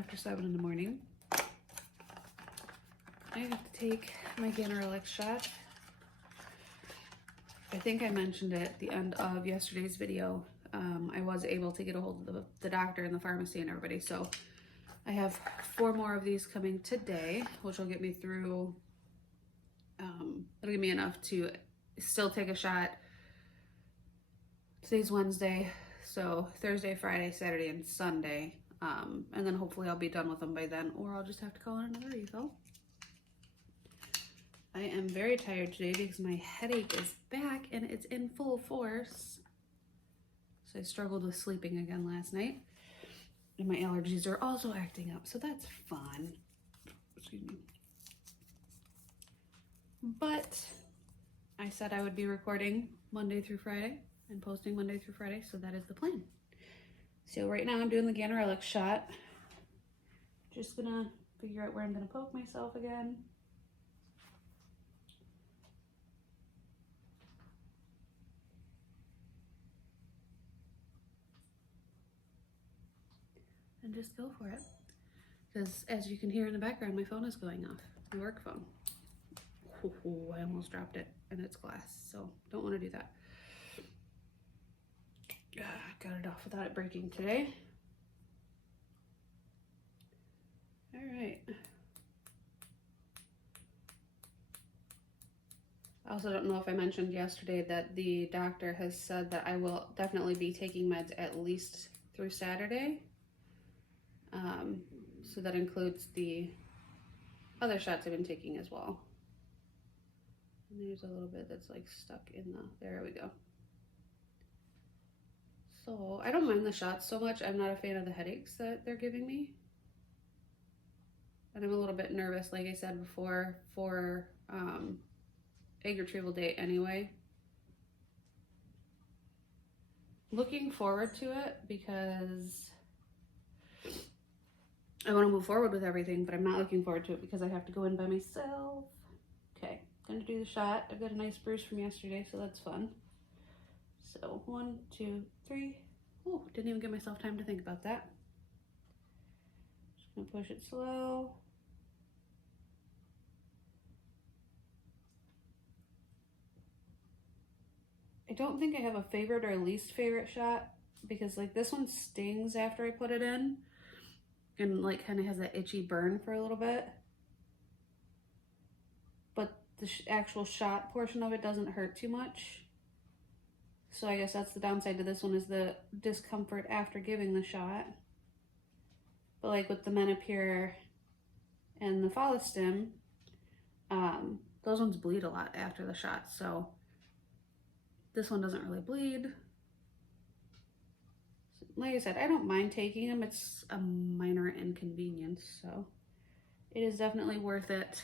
after 7 in the morning. I have to take my Ganirelix shot. I think I mentioned it at the end of yesterday's video. I was able to get a hold of the doctor and the pharmacy and everybody, so I have 4 more of these coming today, which will get me through, it'll give me enough to still take a shot. Today's Wednesday, so Thursday, Friday, Saturday, and Sunday, and then hopefully I'll be done with them by then, or I'll just have to call in another refill. I am very tired today because my headache is back and it's in full force. So I struggled with sleeping again last night. And my allergies are also acting up, so that's fun. Excuse me. But I said I would be recording Monday through Friday and posting Monday through Friday, so that is the plan. So right now I'm doing the Ganirelix shot. Just gonna figure out where I'm gonna poke myself again. And just go for it. Because as you can hear in the background, my phone is going off, my work phone. Oh, I almost dropped it and it's glass, so don't want to do that. Got it off without it breaking today. All right. I also don't know if I mentioned yesterday that the doctor has said that I will definitely be taking meds at least through Saturday. So that includes the other shots I've been taking as well. And there's a little bit that's like stuck in the, there we go. So I don't mind the shots so much. I'm not a fan of the headaches that they're giving me. And I'm a little bit nervous, like I said before, for egg retrieval day anyway. Looking forward to it because I want to move forward with everything, but I'm not looking forward to it because I have to go in by myself. Okay, gonna do the shot. I've got a nice bruise from yesterday, so that's fun. So 1, 2, 3. Oh, didn't even give myself time to think about that. Just gonna push it slow. I don't think I have a favorite or least favorite shot because like this one stings after I put it in. And like kind of has that itchy burn for a little bit. But the actual shot portion of it doesn't hurt too much. So I guess that's the downside to this one, is the discomfort after giving the shot. But like with the Menopur and the Follistim, those ones bleed a lot after the shot. So this one doesn't really bleed. Like I said, I don't mind taking them. It's a minor inconvenience, so it is definitely worth it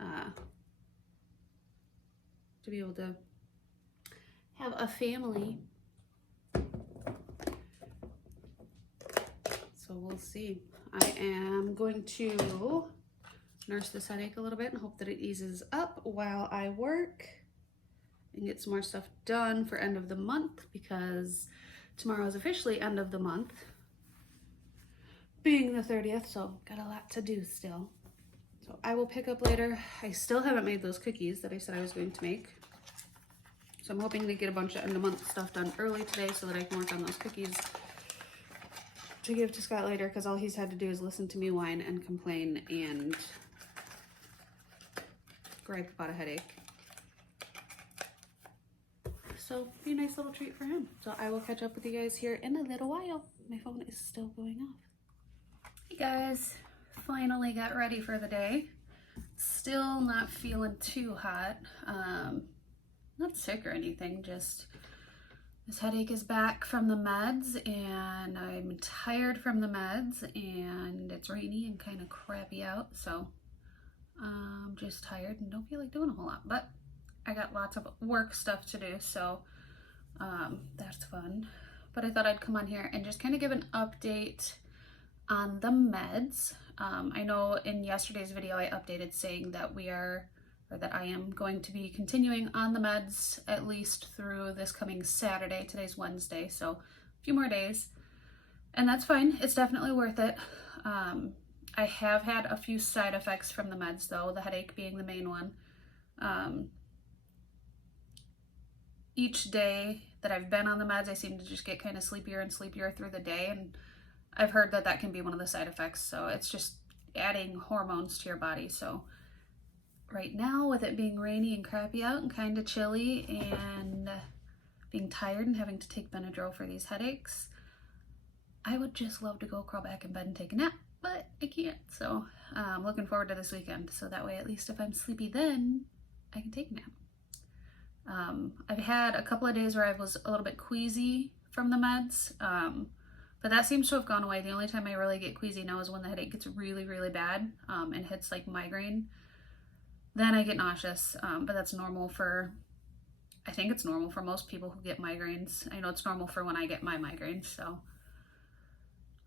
to be able to have a family. So we'll see. I am going to nurse this headache a little bit and hope that it eases up while I work and get some more stuff done for end of the month, because tomorrow is officially end of the month, being the 30th, so got a lot to do still. So I will pick up later. I still haven't made those cookies that I said I was going to make. So I'm hoping to get a bunch of end of month stuff done early today so that I can work on those cookies to give to Scott later, because all he's had to do is listen to me whine and complain and gripe about a headache. So be a nice little treat for him. So I will catch up with you guys here in a little while. My phone is still going off. Hey guys, finally got ready for the day. Still not feeling too hot. Not sick or anything, just this headache is back from the meds and I'm tired from the meds and it's rainy and kind of crappy out. So I'm just tired and don't feel like doing a whole lot, but I got lots of work stuff to do, so that's fun. But I thought I'd come on here and just kind of give an update on the meds. I know in yesterday's video I updated saying that I am going to be continuing on the meds at least through this coming Saturday. Today's Wednesday, so a few more days. And that's fine. It's definitely worth it. I have had a few side effects from the meds though, the headache being the main one. Each day that I've been on the meds, I seem to just get kind of sleepier and sleepier through the day, and I've heard that that can be one of the side effects. So it's just adding hormones to your body. So right now, with it being rainy and crappy out and kind of chilly and being tired and having to take Benadryl for these headaches, I would just love to go crawl back in bed and take a nap, but I can't. So I'm looking forward to this weekend. So that way, at least if I'm sleepy then, I can take a nap. I've had a couple of days where I was a little bit queasy from the meds, but that seems to have gone away. The only time I really get queasy now is when the headache gets really, really bad and hits like migraine. Then I get nauseous, but that's normal for, I think it's normal for most people who get migraines. I know it's normal for when I get my migraines, so.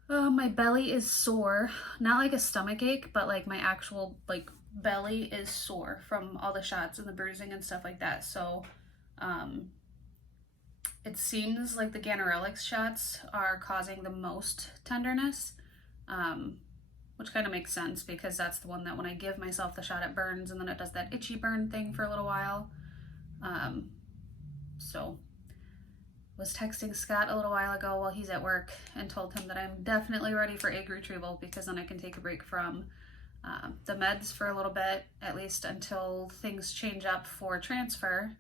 My belly is sore, not like a stomach ache, but like my actual like belly is sore from all the shots and the bruising and stuff like that. So it seems like the ganirelix shots are causing the most tenderness, which kind of makes sense because that's the one that when I give myself the shot it burns, and then it does that itchy burn thing for a little while. So was texting Scott a little while ago while he's at work and told him that I'm definitely ready for egg retrieval, because then I can take a break from the meds for a little bit, at least until things change up for transfer,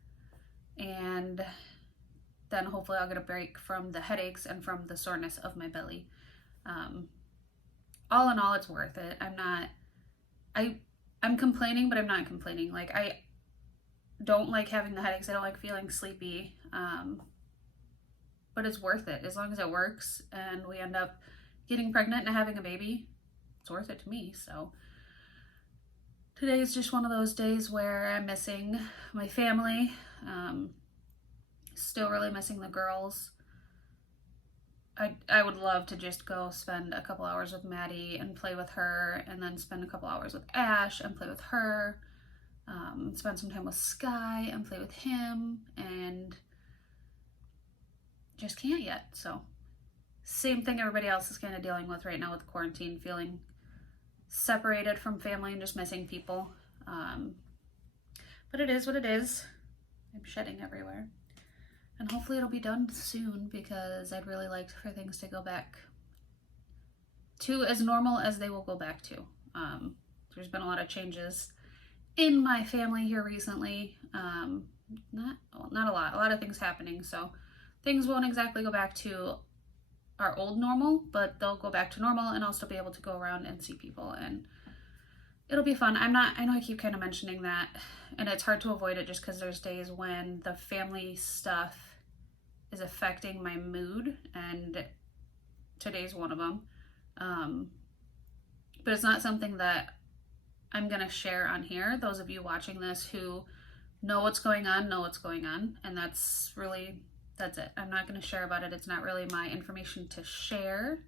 and then hopefully I'll get a break from the headaches and from the soreness of my belly. All in all, it's worth it. I'm complaining, but I'm not complaining. Like, I don't like having the headaches. I don't like feeling sleepy. But it's worth it as long as it works and we end up getting pregnant and having a baby. It's worth it to me. So today is just one of those days where I'm missing my family. Still really missing the girls. I would love to just go spend a couple hours with Maddie and play with her, and then spend a couple hours with Ash and play with her. Spend some time with Sky and play with him, and just can't yet. So same thing everybody else is kind of dealing with right now with quarantine, feeling separated from family and just missing people. But it is what it is. I'm shedding everywhere, and hopefully it'll be done soon, because I'd really like for things to go back to as normal as they will go back to. There's been a lot of changes in my family here recently. Not a lot of things happening, so things won't exactly go back to our old normal, but they'll go back to normal, and I'll still be able to go around and see people, and it'll be fun. I know I keep kind of mentioning that, and it's hard to avoid it just because there's days when the family stuff is affecting my mood, and today's one of them. But it's not something that I'm gonna share on here. Those of you watching this who know what's going on, and that's it. I'm not going to share about it. It's not really my information to share.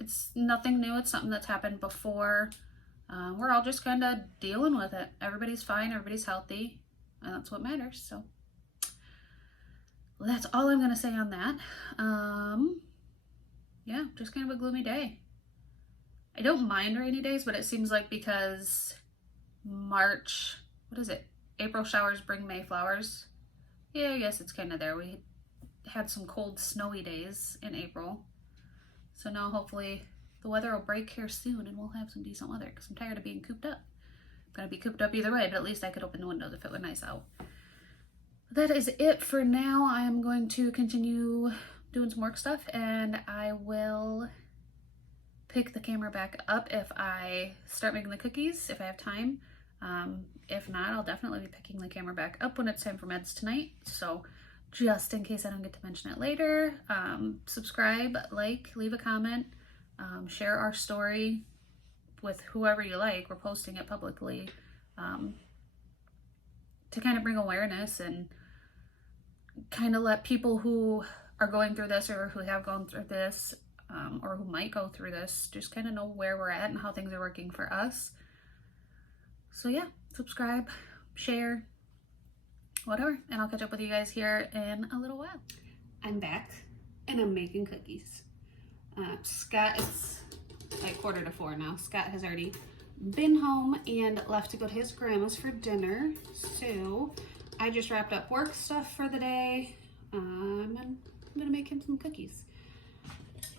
It's nothing new. It's something that's happened before. We're all just kind of dealing with it. Everybody's fine. Everybody's healthy. And that's what matters. So that's all I'm going to say on that. Yeah, just kind of a gloomy day. I don't mind rainy days, but it seems like because March, April showers bring May flowers. Yeah, I guess it's kind of there. We had some cold, snowy days in April. So now hopefully the weather will break here soon and we'll have some decent weather, because I'm tired of being cooped up. I'm going to be cooped up either way, but at least I could open the windows if it was nice out. That is it for now. I am going to continue doing some work stuff, and I will pick the camera back up if I start making the cookies, if I have time. If not, I'll definitely be picking the camera back up when it's time for meds tonight. So just in case I don't get to mention it later, subscribe, like, leave a comment, share our story with whoever you like. We're posting it publicly to kind of bring awareness and kind of let people who are going through this, or who have gone through this, or who might go through this, just kind of know where we're at and how things are working for us. So yeah, subscribe, share, whatever, and I'll catch up with you guys here in a little while. I'm back and I'm making cookies. Scott, it's like 3:45 now. Scott has already been home and left to go to his grandma's for dinner. So I just wrapped up work stuff for the day. And I'm gonna make him some cookies.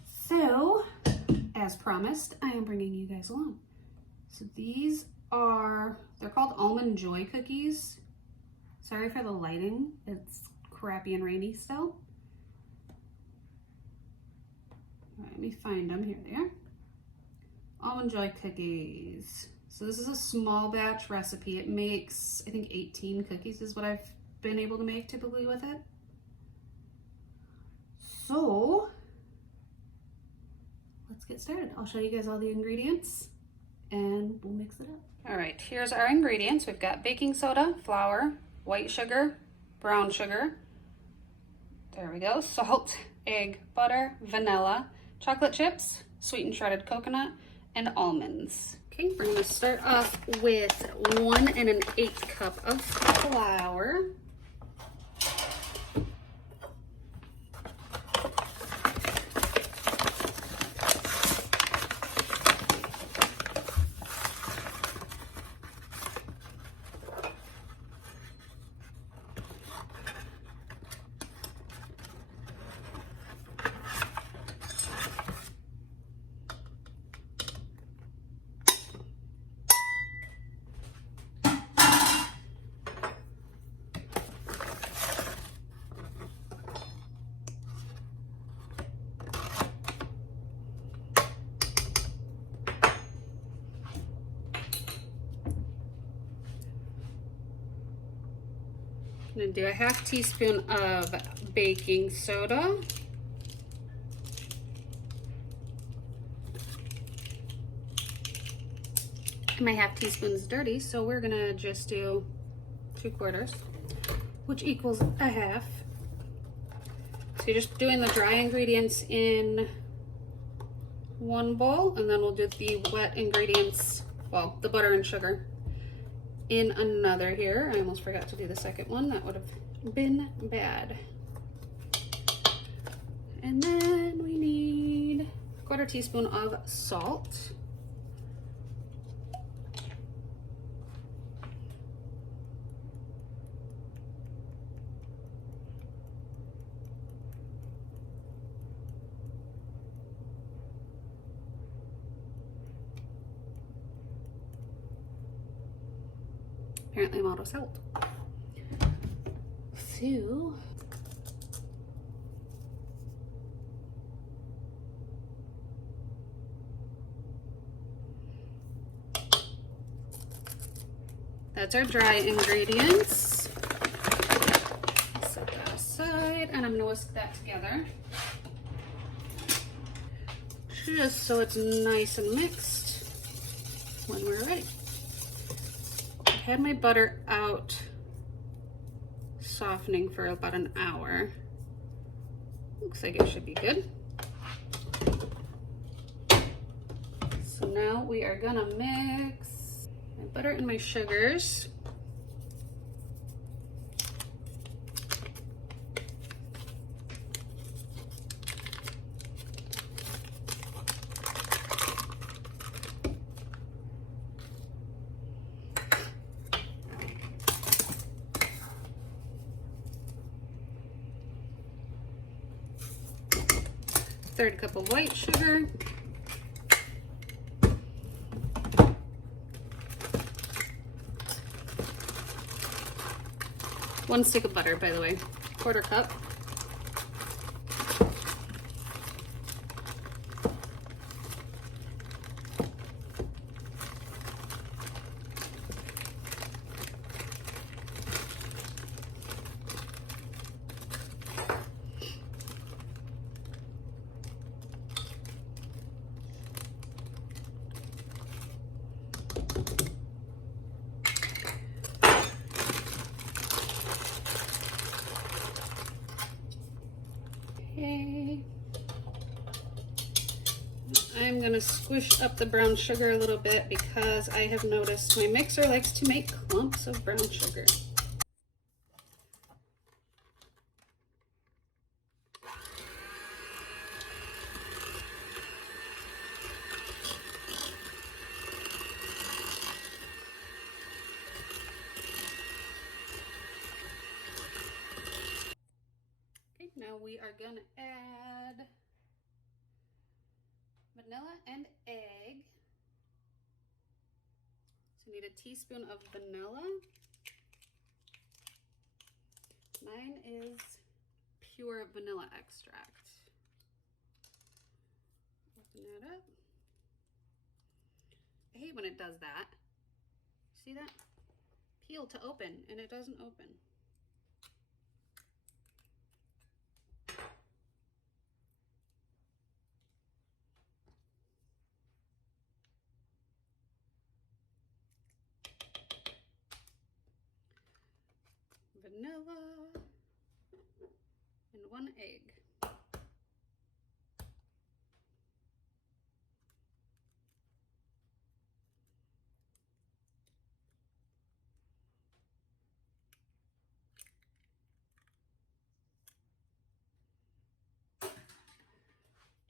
So, as promised, I am bringing you guys along. So these are, they're called Almond Joy cookies. Sorry for the lighting. It's crappy and rainy still. All right, let me find them. Here they are. Almond Joy cookies. So this is a small batch recipe. It makes, I think 18 cookies is what I've been able to make typically with it. So let's get started. I'll show you guys all the ingredients and we'll mix it up. All right, here's our ingredients. We've got baking soda, flour, white sugar, brown sugar, there we go, salt, egg, butter, vanilla, chocolate chips, sweetened shredded coconut, and almonds. Okay, we're gonna start off with 1 1/8 cup of flour. I'm gonna do a 1/2 teaspoon of baking soda. My 1/2 teaspoon is dirty, so we're gonna just do 3/4, which equals 1/2. So you're just doing the dry ingredients in one bowl, and then we'll do the wet ingredients, well, the butter and sugar, in another here. I almost forgot to do the second one. That would have been bad. And then we need 1/4 teaspoon of salt. Apparently I'm out of salt. So that's our dry ingredients. Set that aside, and I'm gonna whisk that together just so it's nice and mixed when we're ready. I had my butter out softening for about an hour. Looks like it should be good. So now we are gonna mix my butter and my sugars. Third cup of white sugar. One stick of butter, by the way, 1/4 cup. Okay. I'm gonna squish up the brown sugar a little bit because I have noticed my mixer likes to make clumps of brown sugar. are gonna add vanilla and egg. So you need a teaspoon of vanilla. Mine is pure vanilla extract. Open that up. I hate when it does that. See that? Peel to open, and it doesn't open. Vanilla and 1 egg.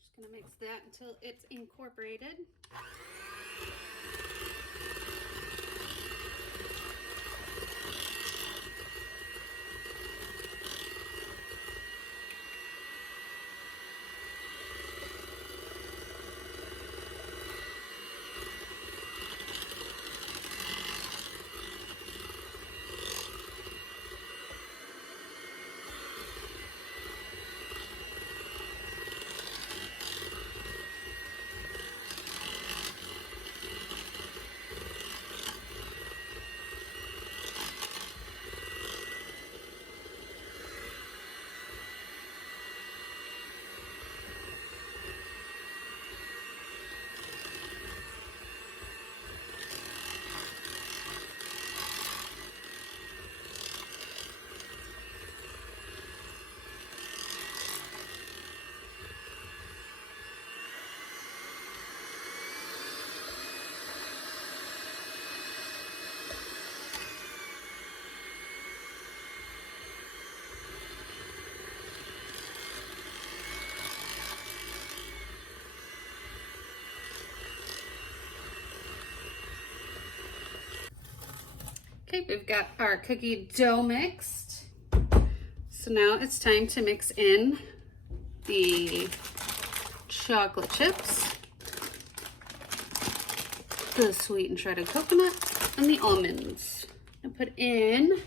Just gonna mix that until it's incorporated. Okay, we've got our cookie dough mixed. So now it's time to mix in the chocolate chips, the sweetened shredded coconut, and the almonds. I put in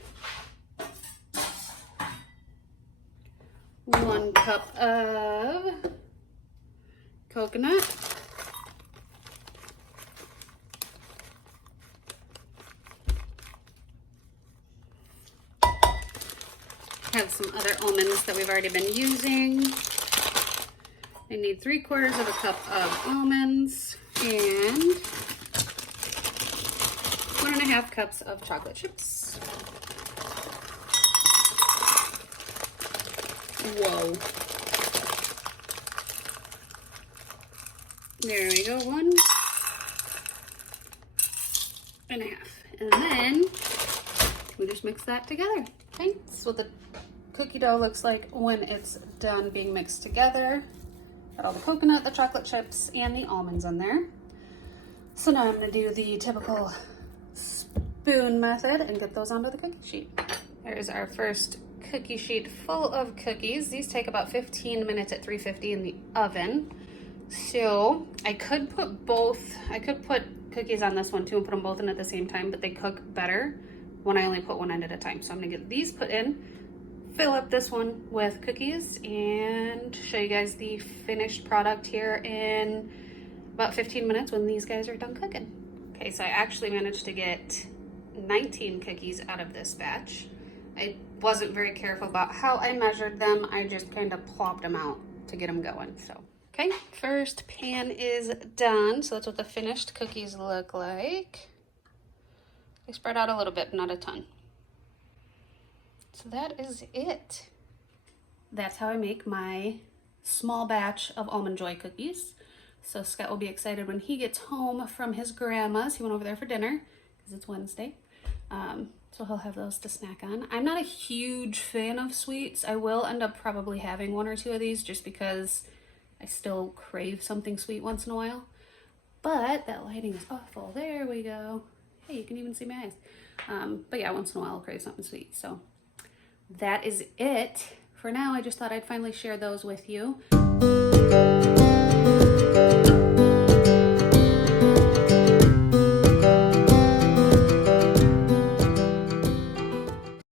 1 cup of coconut, have some other almonds that we've already been using. I need 3/4 of a cup of almonds and 1.5 cups of chocolate chips. Whoa. There we go, 1.5. And then we just mix that together. Okay, that's what the cookie dough looks like when it's done being mixed together. Got all the coconut, the chocolate chips, and the almonds in there. So now I'm gonna do the typical spoon method and get those onto the cookie sheet. There's our first cookie sheet full of cookies. These take about 15 minutes at 350 in the oven. So I could put cookies on this one too and put them both in at the same time, but they cook better when I only put one end at a time. So I'm gonna get these put in, fill up this one with cookies, and show you guys the finished product here in about 15 minutes when these guys are done cooking. Okay, so I actually managed to get 19 cookies out of this batch. I wasn't very careful about how I measured them. I just kind of plopped them out to get them going. So, okay, first pan is done. So that's what the finished cookies look like. They spread out a little bit, but not a ton. So that is it. That's how I make my small batch of Almond Joy cookies. So Scott will be excited when he gets home from his grandma's. He went over there for dinner because it's Wednesday. So he'll have those to snack on. I'm not a huge fan of sweets. I will end up probably having 1 or 2 of these just because I still crave something sweet once in a while. But that lighting is awful. There we go. Hey, you can even see my eyes. But yeah, once in a while I'll crave something sweet. So that is it for now, I just thought I'd finally share those with you.